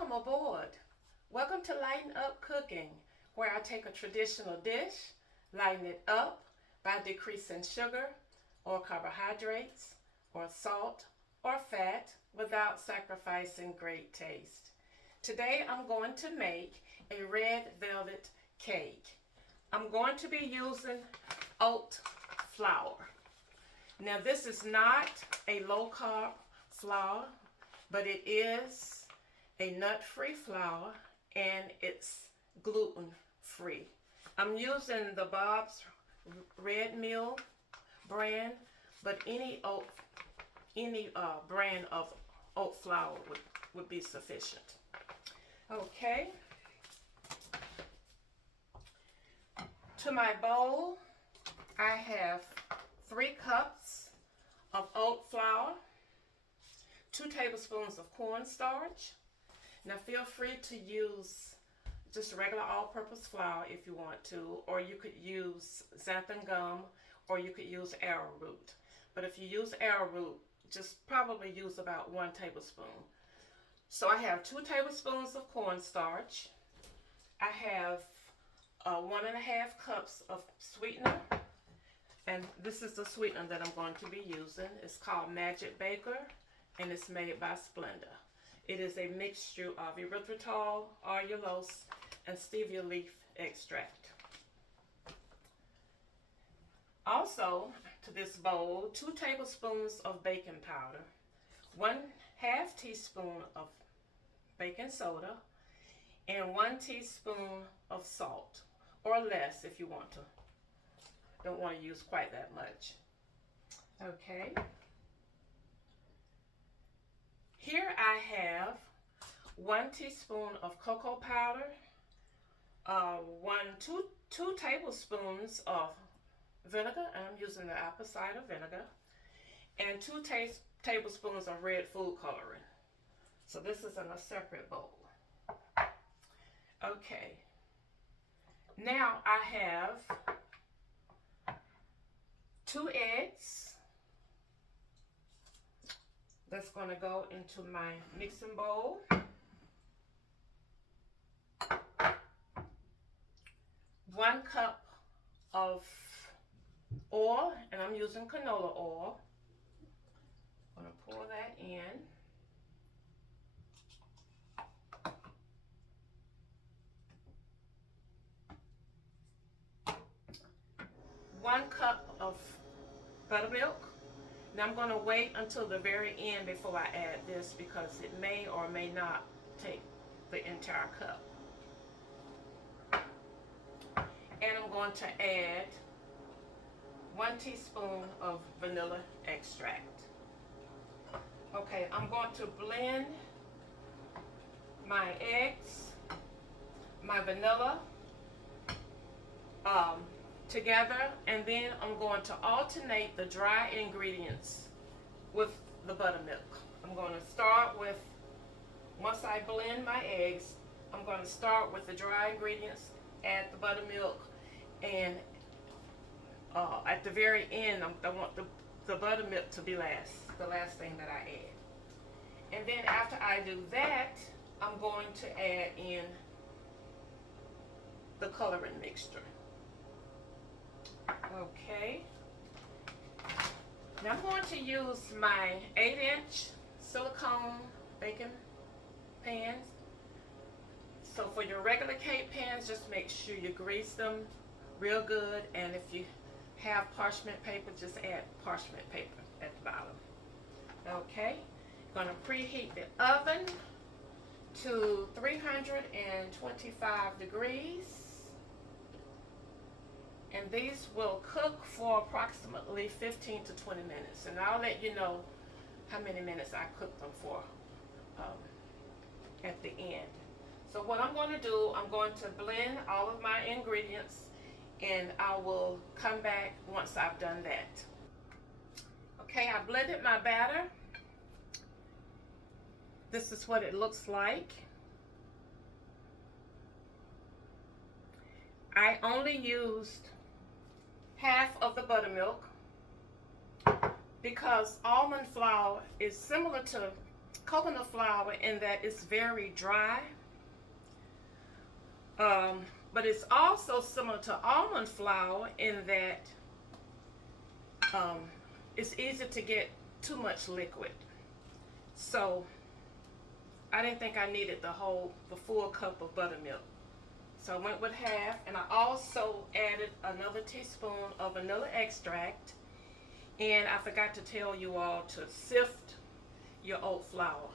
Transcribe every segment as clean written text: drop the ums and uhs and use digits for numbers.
Welcome aboard. Welcome to Lighten Up Cooking, where I take a traditional dish, lighten it up by decreasing sugar or carbohydrates or salt or fat without sacrificing great taste. Today I'm going to make a red velvet cake. I'm going to be using oat flour. Now this is not a low carb flour, but it is a nut-free flour and it's gluten-free. I'm using the Bob's Red Mill brand, but any brand of oat flour would be sufficient. Okay. To my bowl, I have 3 cups of oat flour, 2 tablespoons of cornstarch. Now feel free to use just regular all-purpose flour if you want to, or you could use xanthan gum, or you could use arrowroot. But if you use arrowroot, just probably use about 1 tablespoon. So I have 2 tablespoons of cornstarch. I have 1.5 cups of sweetener, and this is the sweetener that I'm going to be using. It's called Magic Baker, and it's made by Splenda. It is a mixture of erythritol, allulose, and stevia leaf extract. Also, to this bowl, 2 tablespoons of baking powder, 1/2 teaspoon of baking soda, and 1 teaspoon of salt, or less if you want to. Don't want to use quite that much. Okay. Here I have 1 teaspoon of cocoa powder, 2 tablespoons of vinegar, and I'm using the apple cider vinegar, and 2 tablespoons of red food coloring. So this is in a separate bowl. Okay. Now I have 2 eggs. That's going to go into my mixing bowl. 1 cup of oil, and I'm using canola oil. I'm going to pour that in. One cup of buttermilk. Now I'm going to wait until the very end before I add this because it may or may not take the entire cup. And I'm going to add 1 teaspoon of vanilla extract. Okay, I'm going to blend my eggs, my vanilla together, and then I'm going to alternate the dry ingredients with the buttermilk. I'm going to start with, once I blend my eggs, I'm going to start with the dry ingredients, add the buttermilk, and at the very end, I want the buttermilk to be the last thing that I add. And then after I do that, I'm going to add in the coloring mixture. Okay. Now I'm going to use my 8-inch silicone baking pans. So for your regular cake pans, just make sure you grease them real good, and if you have parchment paper, just add parchment paper at the bottom. Okay. Going to preheat the oven to 325 degrees. And these will cook for approximately 15 to 20 minutes. And I'll let you know how many minutes I cook them for at the end. So what I'm going to do, I'm going to blend all of my ingredients, and I will come back once I've done that. Okay, I blended my batter. This is what it looks like. I only used half of the buttermilk because almond flour is similar to coconut flour in that it's very dry. But it's also similar to almond flour in that it's easy to get too much liquid. So I didn't think I needed the full cup of buttermilk. So I went with half, and I also added another teaspoon of vanilla extract. And I forgot to tell you all to sift your oat flour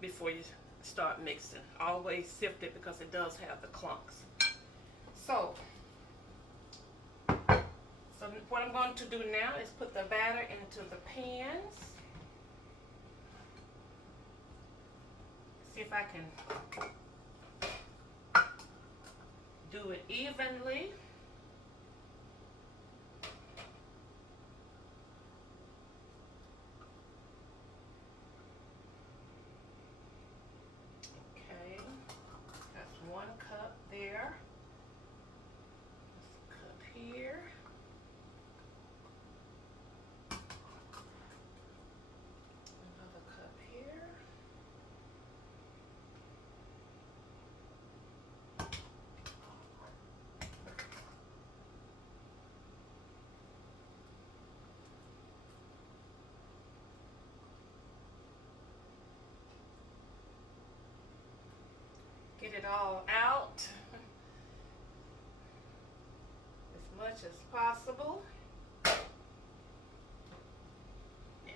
before you start mixing. Always sift it because it does have the clumps. So what I'm going to do now is put the batter into the pans. See if I can do it evenly. Okay, that's 1 cup there. This cup here. Another cup here. Get it all out as much as possible. Now,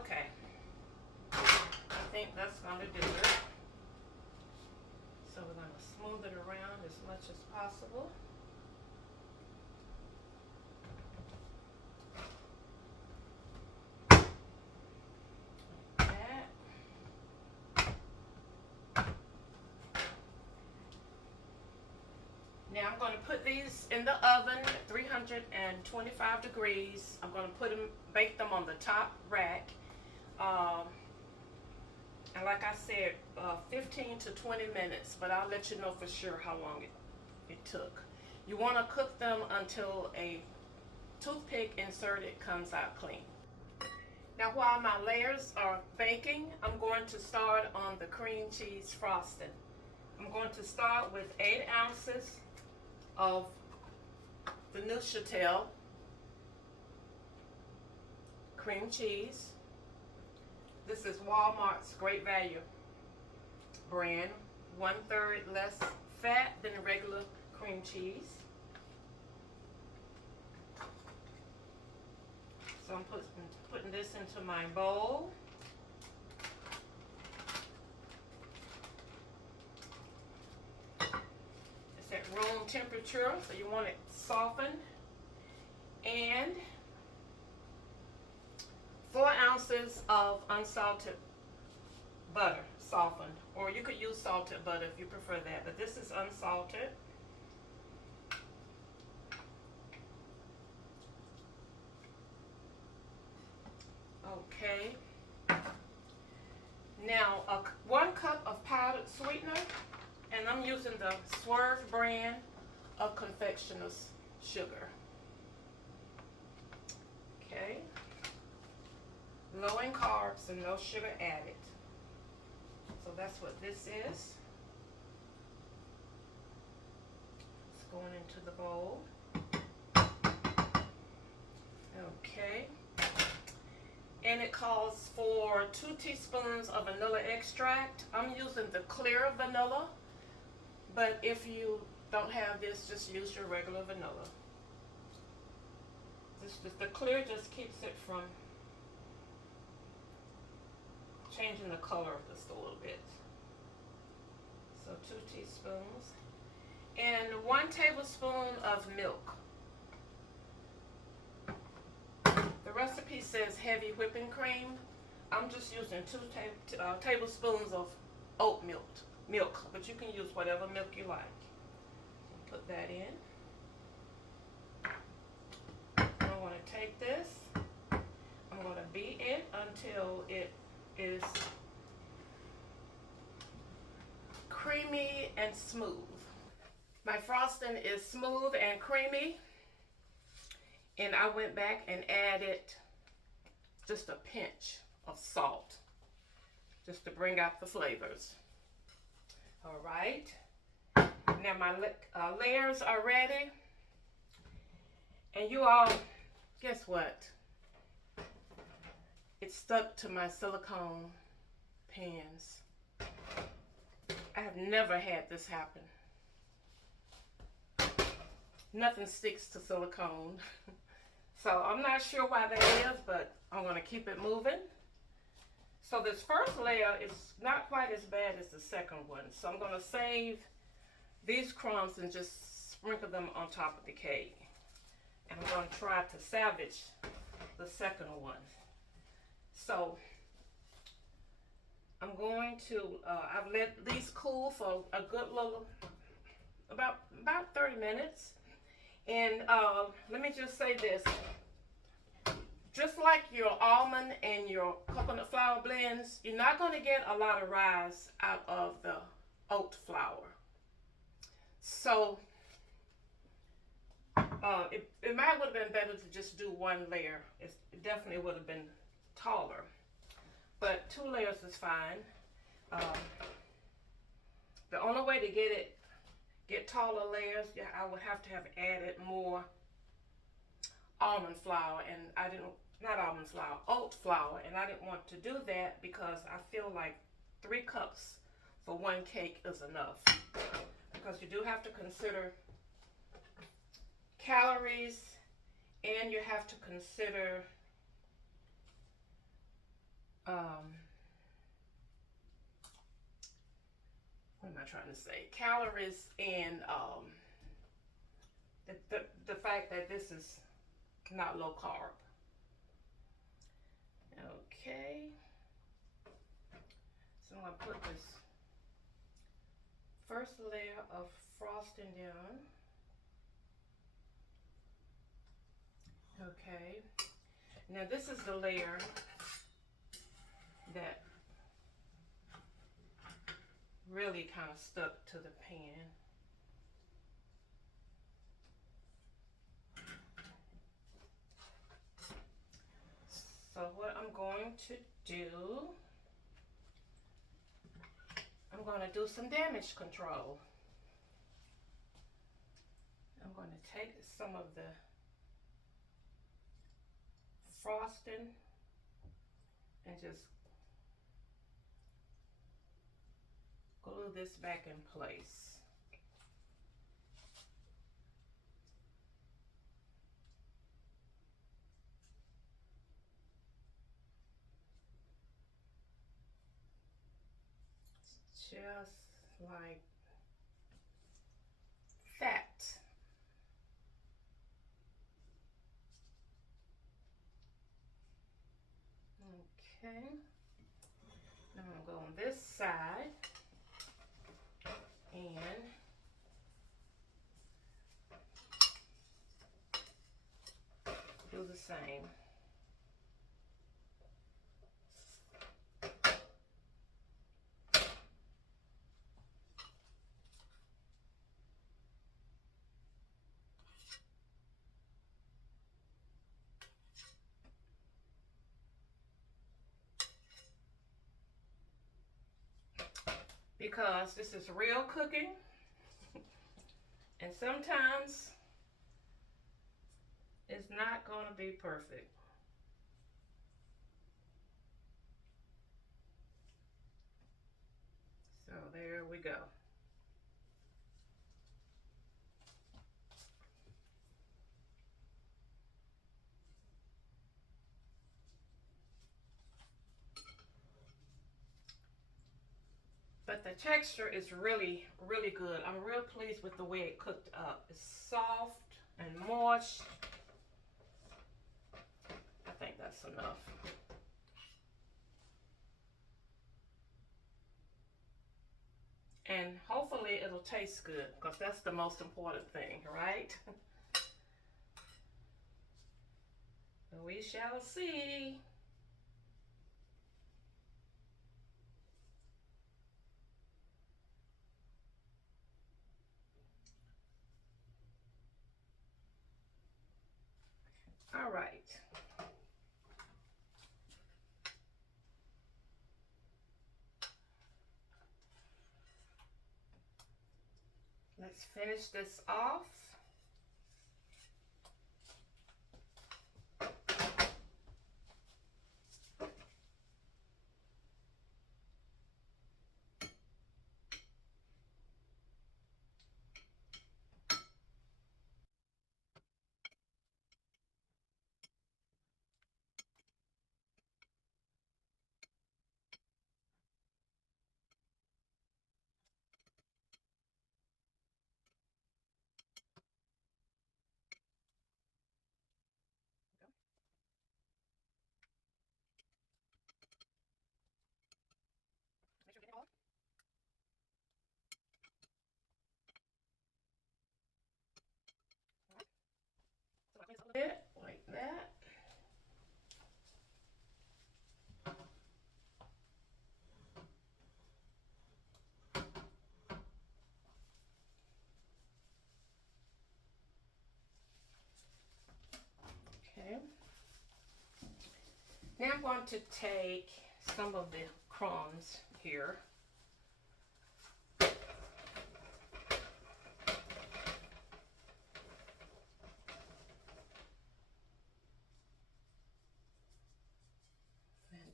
okay, I think that's going to do it. So we're going to smooth it around as much as possible. Like that. Now I'm going to put these in the oven at 325 degrees. I'm going to bake them on the top rack. And like I said, 15 to 20 minutes, but I'll let you know for sure how long it took. You want to cook them until a toothpick inserted comes out clean. Now while my layers are baking, I'm going to start on the cream cheese frosting. I'm going to start with 8 ounces of the Neuchatel cream cheese. This is Walmart's Great Value brand, 1/3 less fat than regular cream cheese. So I'm putting this into my bowl. It's at room temperature, so you want it softened. And 4 ounces of unsalted butter, softened. Or you could use salted butter if you prefer that, but this is unsalted. Okay. Now, 1 cup of powdered sweetener, and I'm using the Swerve brand of confectioner's sugar. Okay. Low in carbs and no sugar added. So that's what this is. It's going into the bowl. Okay. And it calls for 2 teaspoons of vanilla extract. I'm using the clear vanilla, but if you don't have this, just use your regular vanilla. The clear just keeps it from changing the color just a little bit. So 2 teaspoons. And 1 tablespoon of milk. The recipe says heavy whipping cream. I'm just using 2 tablespoons of oat milk. milk, but you can use whatever milk you like. Put that in. I'm going to take this. I'm going to beat it until it is creamy and smooth. My frosting is smooth and creamy, and I went back and added just a pinch of salt just to bring out the flavors. All right, now my layers are ready, and you all, guess what? It stuck to my silicone pans. I have never had this happen. Nothing sticks to silicone. So I'm not sure why that is, but I'm going to keep it moving. So this first layer is not quite as bad as the second one. So I'm going to save these crumbs and just sprinkle them on top of the cake. And I'm going to try to salvage the second one. So I'm going to, I've let these cool for a good little, about 30 minutes. And let me just say this. Just like your almond and your coconut flour blends, you're not going to get a lot of rise out of the oat flour. So it might would have been better to just do one layer. It definitely would have been taller. But 2 layers is fine. The only way to get taller layers, I would have to have added more almond flour, and I didn't, not almond flour, oat flour, and I didn't want to do that because I feel like 3 cups for 1 cake is enough. Because you do have to consider calories, and you have to consider what am I trying to say? Calories and the fact that this is not low carb. Okay. So I'm going to put this first layer of frosting down. Okay. Now this is the layer that really kind of stuck to the pan. So what I'm going to do, I'm going to do some damage control. I'm going to take some of the frosting and just glue this back in place. Just like that. Okay. Now I'm going to go on this side and do the same. Because this is real cooking, and sometimes it's not going to be perfect. So there we go. But the texture is really, really good. I'm real pleased with the way it cooked up. It's soft and moist. I think that's enough. And hopefully it'll taste good, because that's the most important thing, right? We shall see. All right. Let's finish this off. Make sure you get it all. All right. So I clean this up a little bit like that. Okay. Now I'm going to take some of the crumbs here. And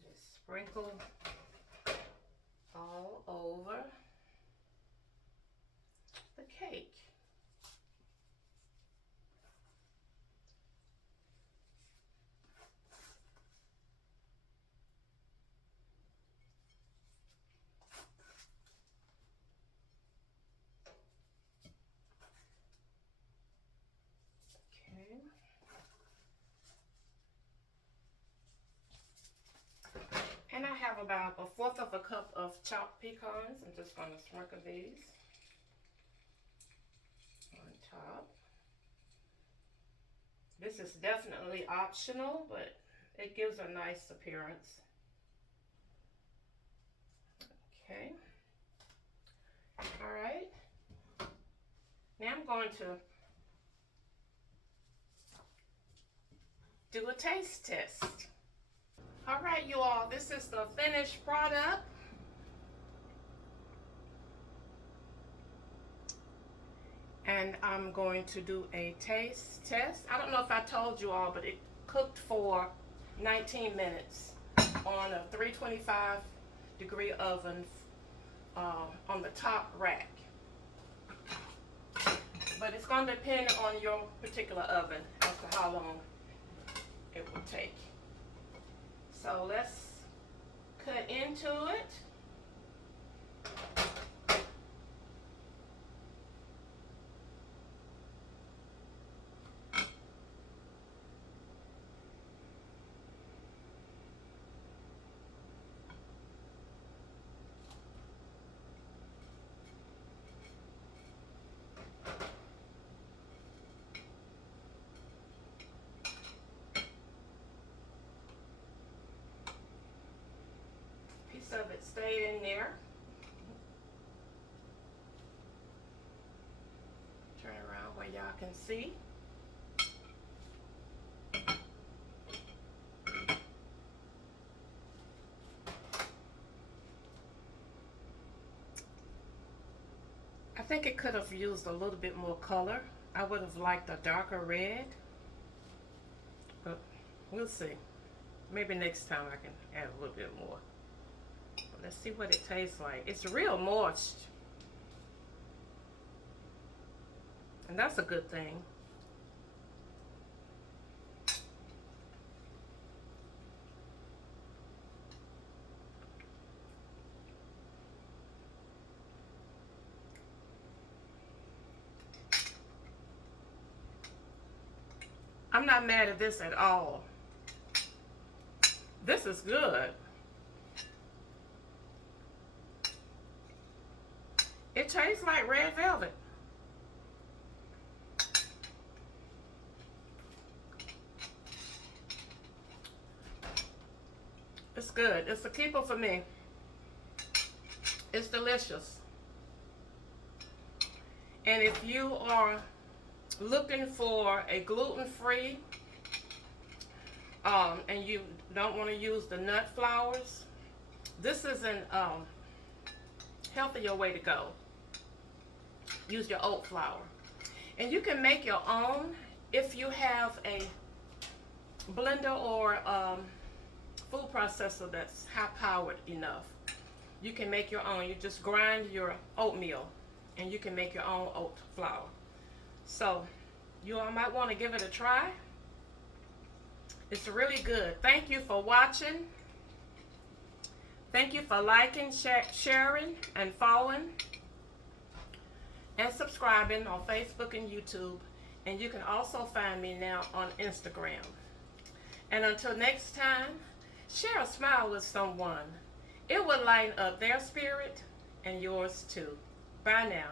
just sprinkle all over the cake. Okay. And I have about 1/4 of a cup of chopped pecans. I'm just going to sprinkle these on top. This is definitely optional, but it gives a nice appearance. Okay. All right. Now I'm going to do a taste test. All right, you all, this is the finished product. And I'm going to do a taste test. I don't know if I told you all, but it cooked for 19 minutes on a 325-degree oven on the top rack. But it's going to depend on your particular oven as to how long it will take. So let's cut into it. Piece of it stayed in there. Turn around where y'all can see. I think it could have used a little bit more color. I would have liked a darker red, but we'll see. Maybe next time I can add a little bit more. But let's see what it tastes like. It's real moist, and that's a good thing. I'm not mad at this at all. This is good. tastes like red velvet. It's good. It's a keeper for me. It's delicious. And if you are looking for a gluten-free and you don't want to use the nut flours, this is an healthier way to go. Use your oat flour. And you can make your own if you have a blender or food processor that's high powered enough. You can make your own. You just grind your oatmeal and you can make your own oat flour. So you all might want to give it a try. It's really good. Thank you for watching. Thank you for liking, sharing, and following, and subscribing on Facebook and YouTube. And you can also find me now on Instagram. And until next time, share a smile with someone. It will lighten up their spirit and yours too. Bye now.